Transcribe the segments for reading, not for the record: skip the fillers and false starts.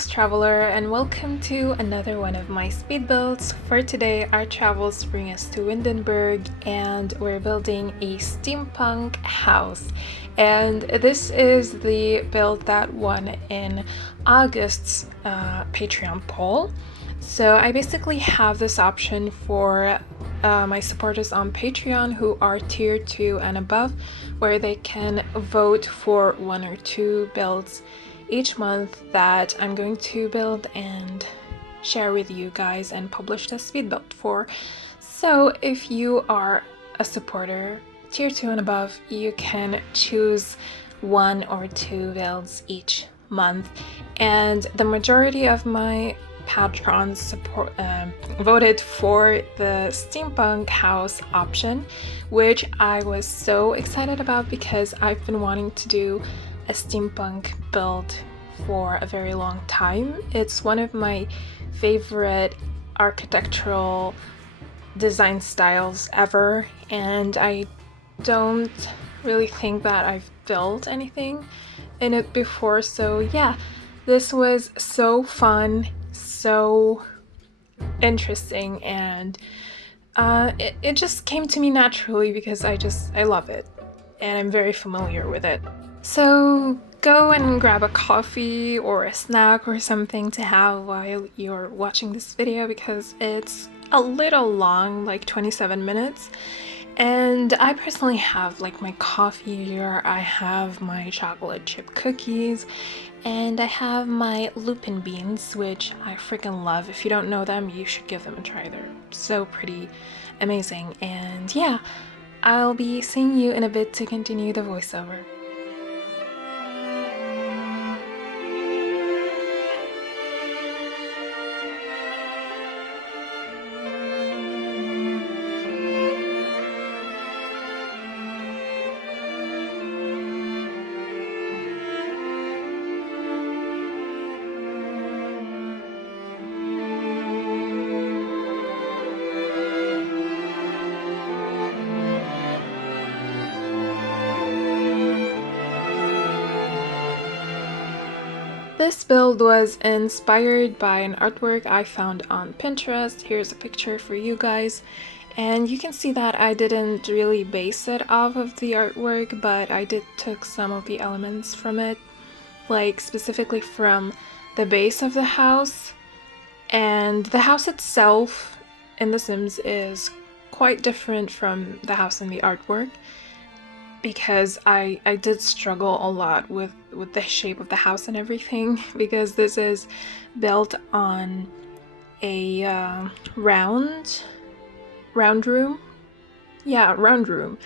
Ghost Traveler, and welcome to another one of my speed builds. For today, our travels bring us to Windenburg and we're building a steampunk house. And this is the build that won in August's Patreon poll. So I basically have this option for my supporters on Patreon who are tier 2 and above, where they can vote for one or two builds each month that I'm going to build and share with you guys and publish the speed build for. So if you are a supporter, tier 2 and above, you can choose one or two builds each month. And the majority of my patrons voted for the steampunk house option, which I was so excited about because I've been wanting to do a steampunk build for a very long time. It's one of my favorite architectural design styles ever, and I don't really think that I've built anything in it before. So yeah, this was so fun, so interesting, and it just came to me naturally because I love it and I'm very familiar with it. So go and grab a coffee or a snack or something to have while you're watching this video because it's a little long, like 27 minutes. And I personally have like my coffee here, I have my chocolate chip cookies, and I have my lupin beans, which I freaking love. If you don't know them, you should give them a try. They're so pretty amazing. And yeah, I'll be seeing you in a bit to continue the voiceover. This build was inspired by an artwork I found on Pinterest. Here's a picture for you guys. And you can see that I didn't really base it off of the artwork, but I did took some of the elements from it, like specifically from the base of the house. And the house itself in The Sims is quite different from the house in the artwork, because I did struggle a lot with the shape of the house and everything, because this is built on a round room. Yeah, round room.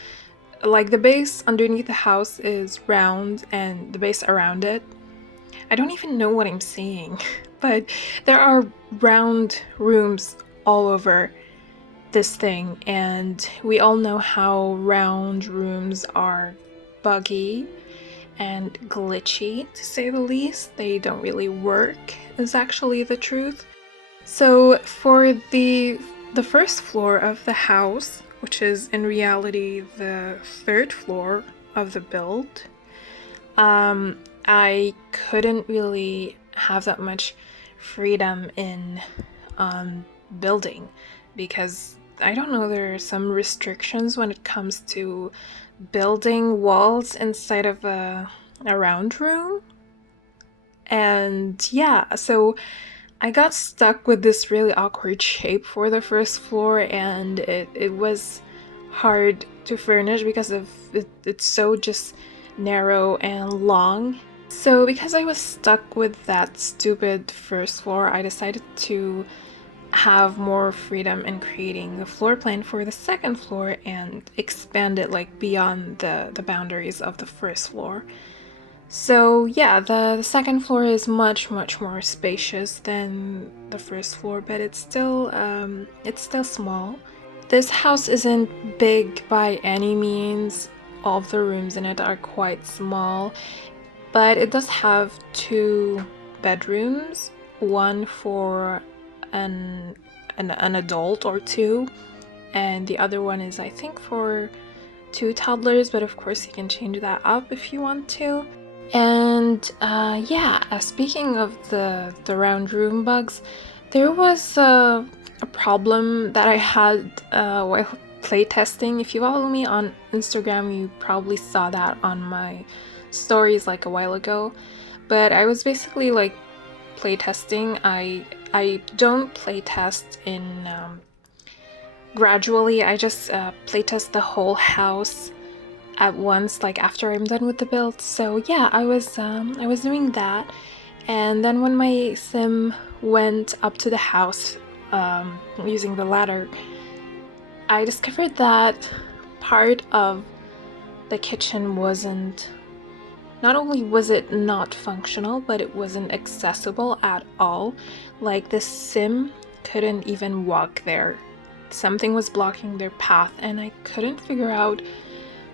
Like the base underneath the house is round and the base around it. I don't even know what I'm saying, but there are round rooms all over this thing, and we all know how round rooms are buggy and glitchy, to say the least. They don't really work, is actually the truth. So for the first floor of the house, which is in reality the third floor of the build, I couldn't really have that much freedom in building, because I don't know, there are some restrictions when it comes to building walls inside of a round room. And yeah, so I got stuck with this really awkward shape for the first floor, and it was hard to furnish because of it's so just narrow and long. So because I was stuck with that stupid first floor, I decided to have more freedom in creating the floor plan for the second floor and expand it like beyond the boundaries of the first floor. So yeah, the second floor is much more spacious than the first floor, but it's still small. This house isn't big by any means. All of the rooms in it are quite small, but it does have two bedrooms, one for an adult or two, and the other one is I think for two toddlers, but of course you can change that up if you want to. And yeah, speaking of the round room bugs, there was a problem that I had while playtesting. If you follow me on Instagram, you probably saw that on my stories like a while ago. But I was basically like playtesting. I don't playtest in gradually. I just playtest the whole house at once, like after I'm done with the build. So yeah, I was doing that, and then when my sim went up to the house using the ladder, I discovered that part of the kitchen wasn't. Not only was it not functional, but it wasn't accessible at all. Like the sim couldn't even walk there. Something was blocking their path, and I couldn't figure out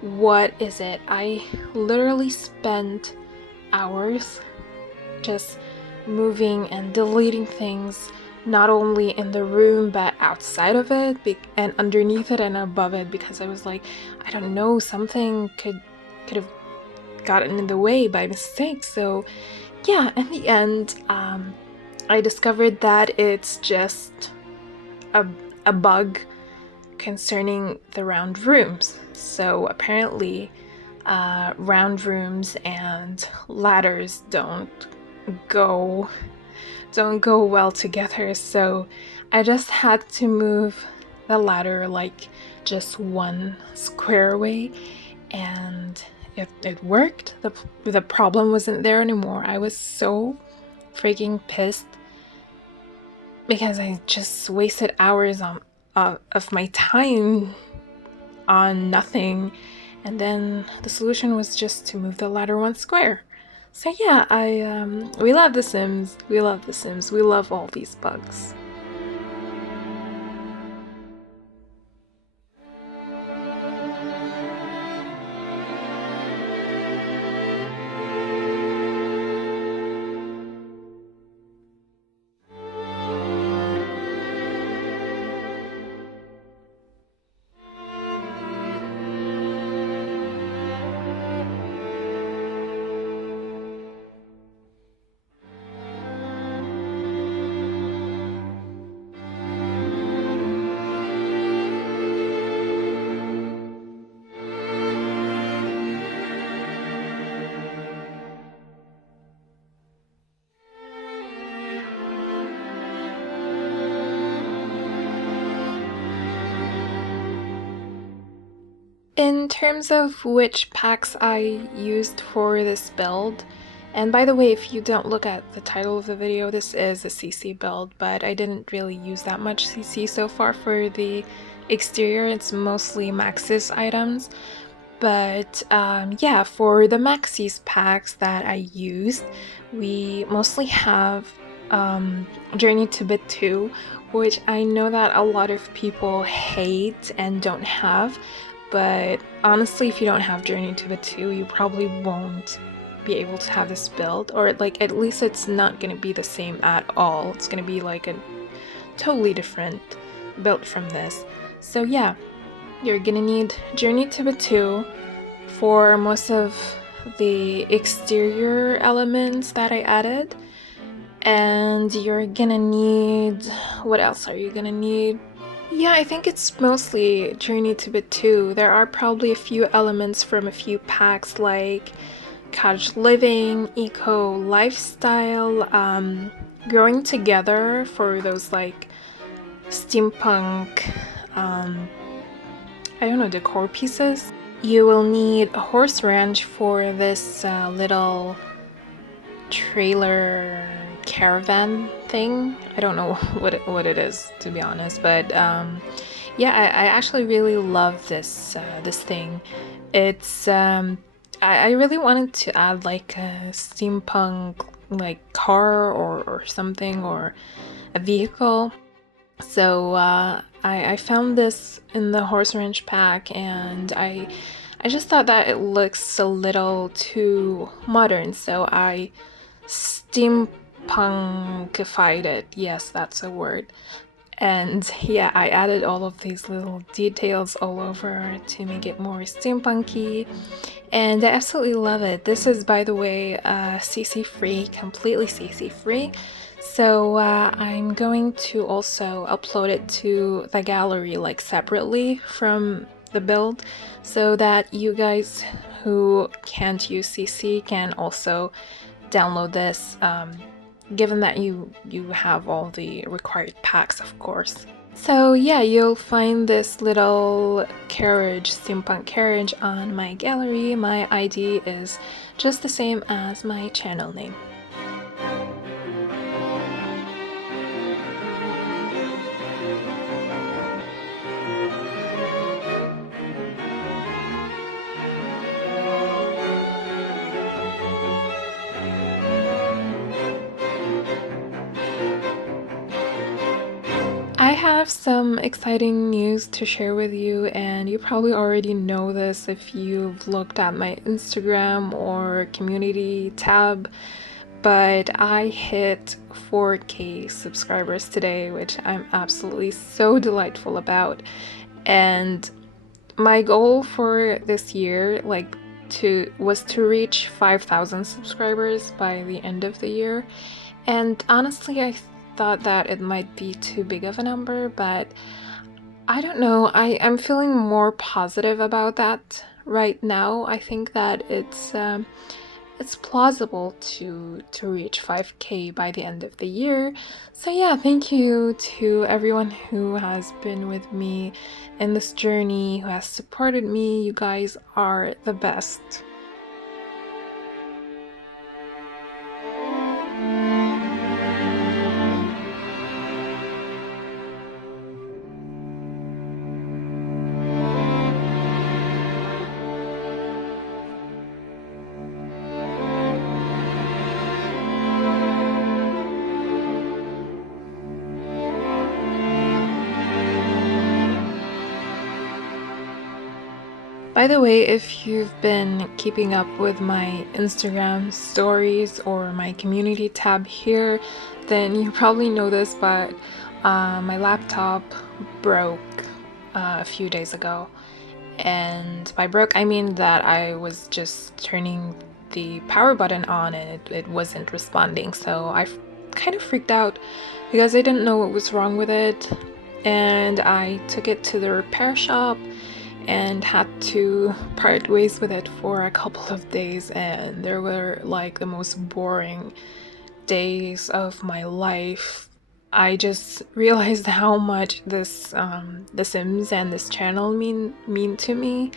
what is it. I literally spent hours just moving and deleting things, not only in the room but outside of it and underneath it and above it, because I was like, I don't know, something could have gotten in the way by mistake. So yeah, in the end, I discovered that it's just a bug concerning the round rooms. So apparently, round rooms and ladders go don't go well together. So I just had to move the ladder like just one square away, and it worked. The problem wasn't there anymore. I was so freaking pissed because I just wasted hours of my time on nothing, and then the solution was just to move the ladder one square. So yeah, we love The Sims. We love The Sims. We love all these bugs. In terms of which packs I used for this build, and by the way, if you don't look at the title of the video, this is a CC build, but I didn't really use that much CC so far for the exterior. It's mostly Maxis items. But yeah, for the Maxis packs that I used, we mostly have Journey to Bit 2, which I know that a lot of people hate and don't have. But honestly, if you don't have Journey to Bit 2, you probably won't be able to have this build, or like at least it's not going to be the same at all. It's going to be like a totally different build from this. So yeah, you're gonna need Journey to Batu for most of the exterior elements that I added. And you're gonna need... what else are you gonna need? Yeah, I think it's mostly Journey to Batu. There are probably a few elements from a few packs like Cottage Living, Eco Lifestyle, Growing Together for those like steampunk I don't know, decor pieces. You will need a horse ranch for this little trailer caravan thing. I don't know what it is, to be honest, but yeah, I actually really love this this thing. It's I really wanted to add like a steampunk like car or something, or a vehicle. So I found this in the horse ranch pack, and I just thought that it looks a little too modern, so I steampunkified it. Yes, that's a word. And yeah, I added all of these little details all over to make it more steampunky, and I absolutely love it. This is, by the way, CC free, completely CC free. So I'm going to also upload it to the gallery like separately from the build, so that you guys who can't use CC can also download this, given that you have all the required packs, of course. So yeah, you'll find this little carriage, steampunk carriage, on my gallery. My ID is just the same as my channel name. I have some exciting news to share with you, and you probably already know this if you've looked at my Instagram or community tab, but I hit 4K subscribers today, which I'm absolutely so delightful about. And my goal for this year, was to reach 5,000 subscribers by the end of the year. And honestly, I thought that it might be too big of a number, but I don't know. I'm feeling more positive about that right now. I think that it's plausible to reach 5K by the end of the year. So yeah, thank you to everyone who has been with me in this journey, who has supported me. You guys are the best. By the way, if you've been keeping up with my Instagram stories or my community tab here, then you probably know this, but my laptop broke a few days ago. And by broke, I mean that I was just turning the power button on and it wasn't responding. So I kind of freaked out because I didn't know what was wrong with it. And I took it to the repair shop and had to part ways with it for a couple of days, and there were like the most boring days of my life. I just realized how much this The Sims and this channel mean to me,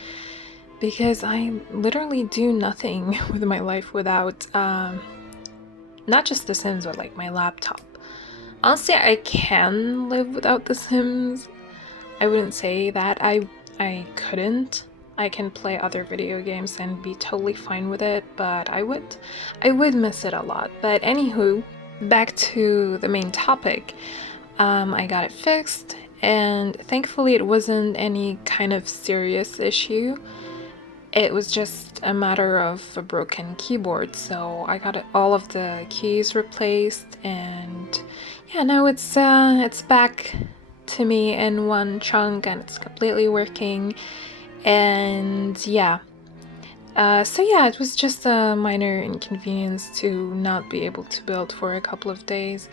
because I literally do nothing with my life without not just The Sims, but like my laptop. Honestly, I can live without The Sims. I wouldn't say that I couldn't. I can play other video games and be totally fine with it, but I would miss it a lot. But anywho, back to the main topic. I got it fixed, and thankfully it wasn't any kind of serious issue. It was just a matter of a broken keyboard, so I got all of the keys replaced, and yeah, now it's back to me in one chunk and it's completely working. And yeah, so yeah, it was just a minor inconvenience to not be able to build for a couple of days,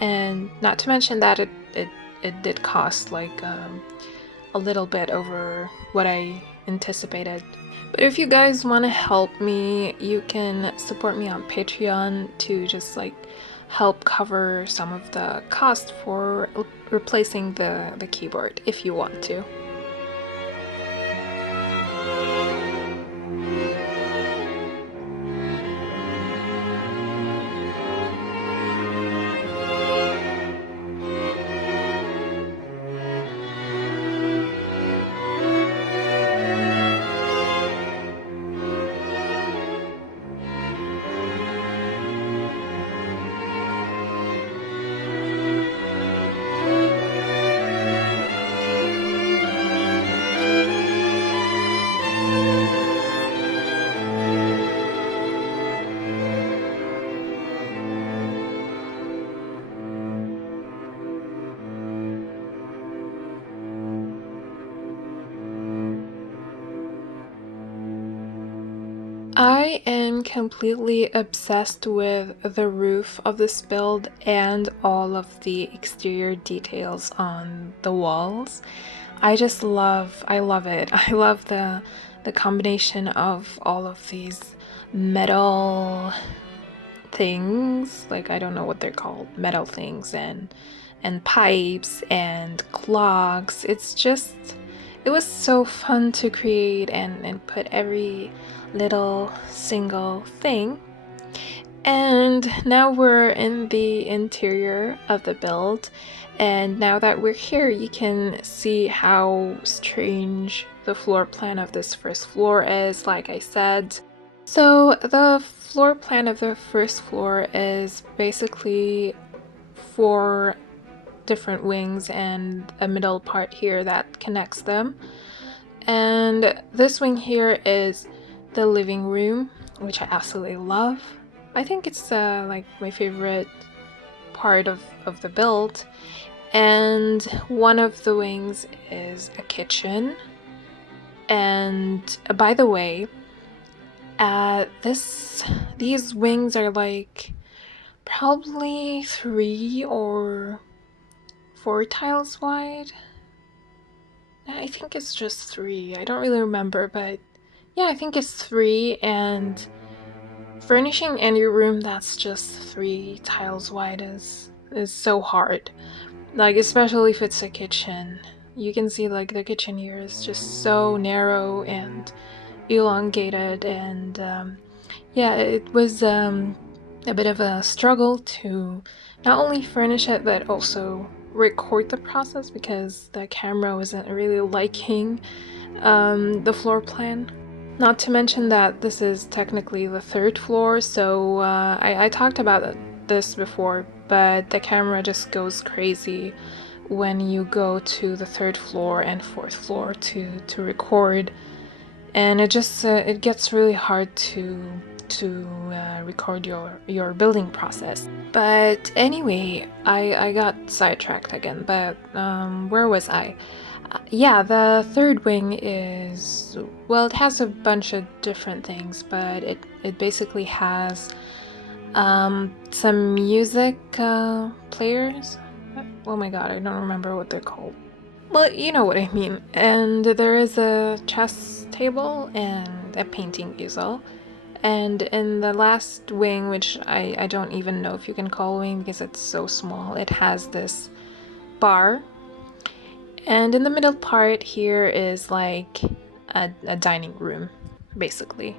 and not to mention that it did cost like a little bit over what I anticipated. But if you guys want to help me, you can support me on Patreon to just like help cover some of the cost for replacing the keyboard if you want to. I am completely obsessed with the roof of this build and all of the exterior details on the walls. I love it. I love the combination of all of these metal things, like I don't know what they're called, metal things and pipes and clocks. It was so fun to create and put every little single thing. And now we're in the interior of the build, and now that we're here, you can see how strange the floor plan of this first floor is, like I said. So the floor plan of the first floor is basically four different wings and a middle part here that connects them. And this wing here is the living room, which I absolutely love. I think it's like my favorite part of the build. And one of the wings is a kitchen. And by the way, these wings are like probably 3 or 4 tiles wide. I think it's just 3. I don't really remember, but yeah, I think it's 3, and furnishing any room that's just 3 tiles wide is so hard. Like, especially if it's a kitchen. You can see like the kitchen here is just so narrow and elongated, and yeah, it was a bit of a struggle to not only furnish it but also record the process, because the camera wasn't really liking the floor plan. Not to mention that this is technically the 3rd floor, so I talked about this before, but the camera just goes crazy when you go to the 3rd floor and 4th floor to record, and it just it gets really hard to record your building process. But anyway, I got sidetracked again, but where was I? Yeah, the 3rd wing is, well, it has a bunch of different things, but it basically has some music players. Oh my god, I don't remember what they're called. Well, you know what I mean. And there is a chess table and a painting easel. And in the last wing, which I don't even know if you can call a wing because it's so small, it has this bar. And in the middle part here is like a dining room, basically.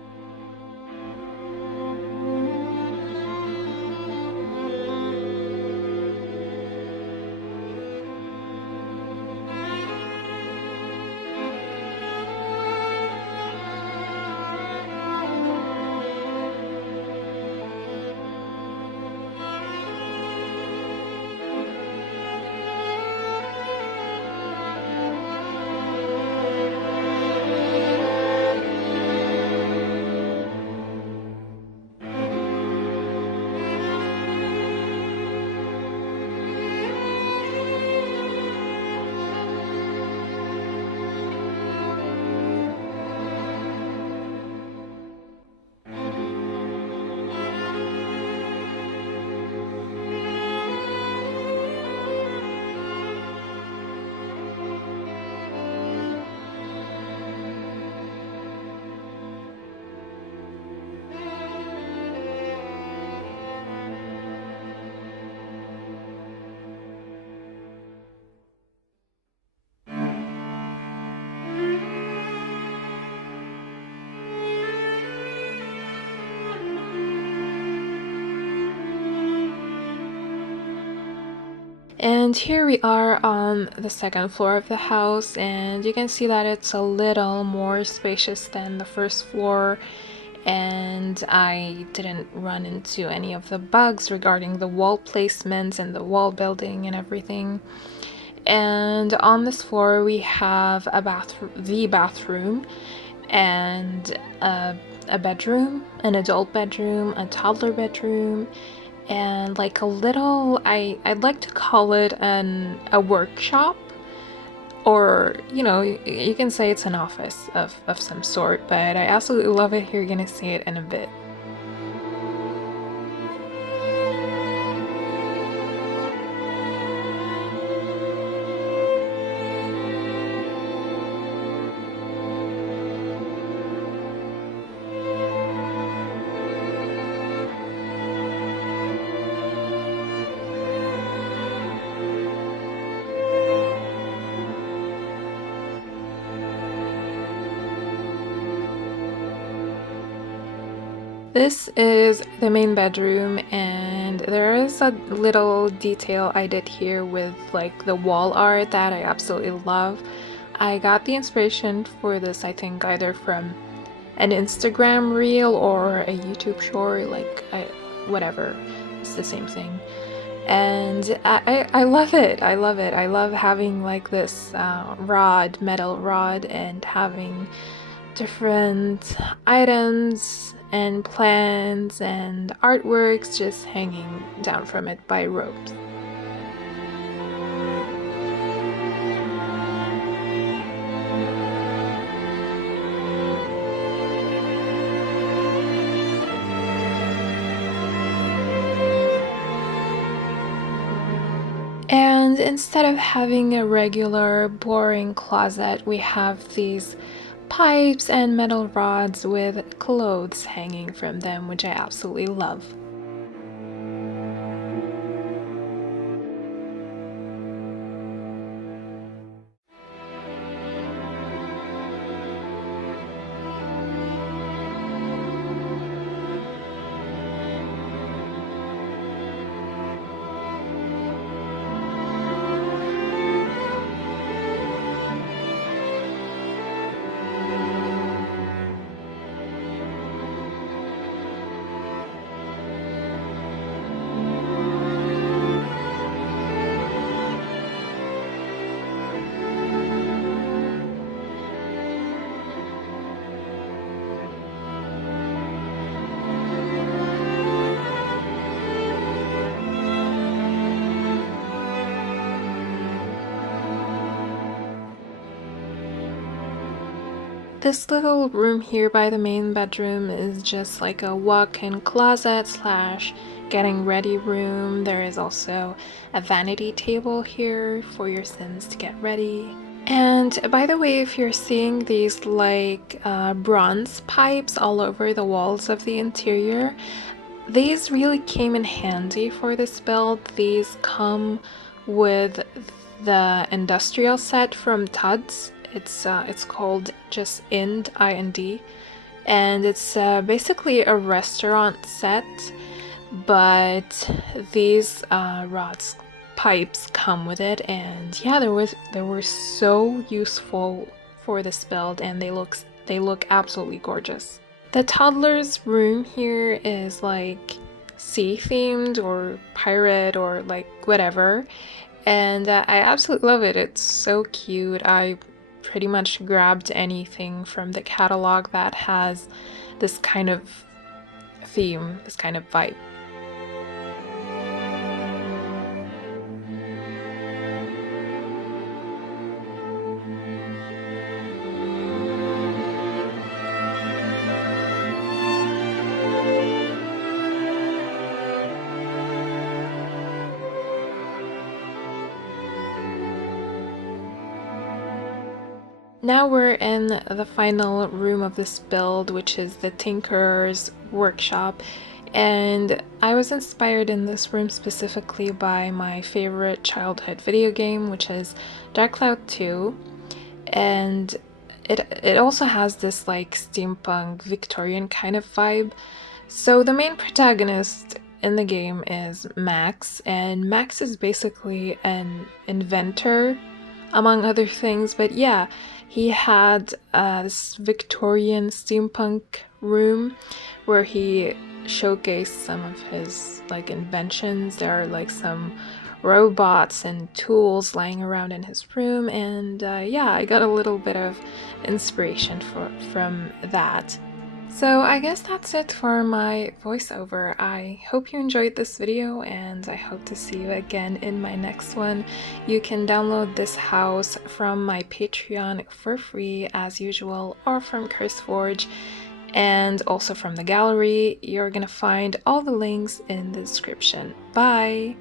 And here we are on the 2nd floor of the house, and you can see that it's a little more spacious than the 1st floor, and I didn't run into any of the bugs regarding the wall placements and the wall building and everything. And on this floor we have the bathroom, and a bedroom, an adult bedroom, a toddler bedroom, and like a little, I'd like to call it a workshop. or you can say it's an office of some sort, but I absolutely love it. You're gonna see it in a bit. This is the main bedroom, and there is a little detail I did here with like the wall art that I absolutely love. I got the inspiration for this, I think, either from an Instagram reel or a YouTube short, whatever, it's the same thing. And I love it. I love it. I love having like this metal rod, and having different items and plants and artworks just hanging down from it by ropes. And instead of having a regular boring closet, we have these pipes and metal rods with clothes hanging from them, which I absolutely love. This little room here by the main bedroom is just like a walk-in closet slash getting ready room. There is also a vanity table here for your Sims to get ready. And by the way, if you're seeing these like bronze pipes all over the walls of the interior, these really came in handy for this build. These come with the industrial set from Tuds. It's called just Ind, I-N-D, and it's basically a restaurant set, but these rods pipes come with it, and yeah, they were so useful for this build, and they look absolutely gorgeous. The toddler's room here is like sea themed or pirate or like whatever, and I absolutely love it. It's so cute. I pretty much grabbed anything from the catalog that has this kind of theme, this kind of vibe. Now we're in the final room of this build, which is the Tinker's Workshop, and I was inspired in this room specifically by my favorite childhood video game, which is Dark Cloud 2, and it also has this like steampunk Victorian kind of vibe. So the main protagonist in the game is Max, and Max is basically an inventor among other things, but yeah, he had this Victorian steampunk room where he showcased some of his like inventions. There are like some robots and tools lying around in his room, and yeah, I got a little bit of inspiration from that. So I guess that's it for my voiceover. I hope you enjoyed this video and I hope to see you again in my next one. You can download this house from my Patreon for free as usual, or from CurseForge, and also from the gallery. You're gonna find all the links in the description. Bye!